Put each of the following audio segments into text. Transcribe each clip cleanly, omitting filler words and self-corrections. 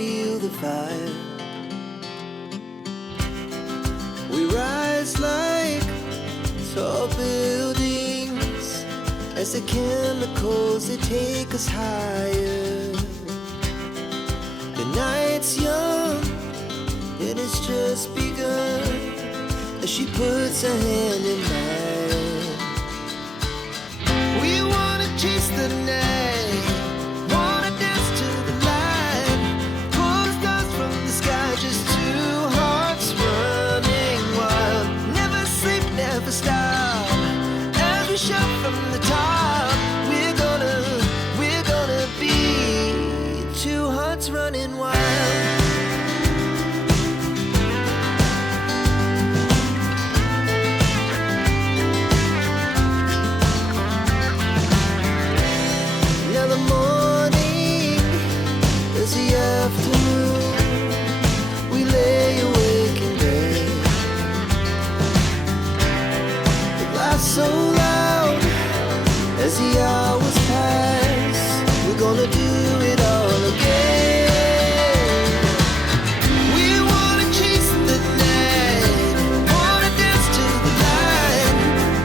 feel the fire. We rise like tall buildings as the chemicals, they take us higher. The night's young, it has just begun as she puts her hand in mine. We wanna chase the night, wanna dance to the light, pull the stars from the sky, just two hearts running wild. Never sleep, never stop, as we shout from the top. We're gonna be two hearts running wild. So loud as the hours pass, we're gonna do it all again. We wanna chase the night, wanna dance to the light,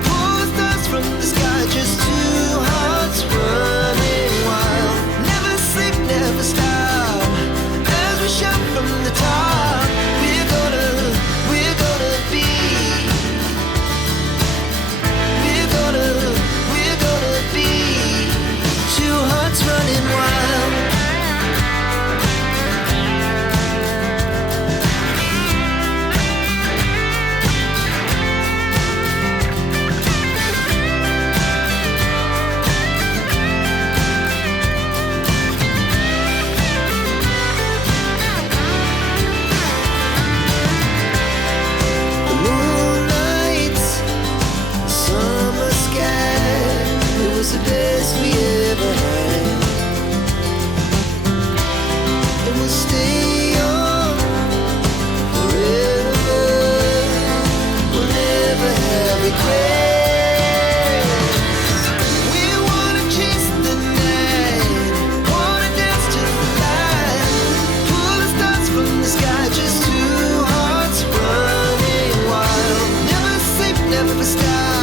pull the stars from the sky, just two hearts running wild. Never sleep, never stop, as we shout from the top. We're gonna be two hearts running wild. The moonlight, summer sky, it was the best we ever had. And we'll stay young forever, we'll never have regrets. We wanna chase the night, wanna dance to the light, pull the stars from the sky, just two hearts running wild. Never sleep, never stop,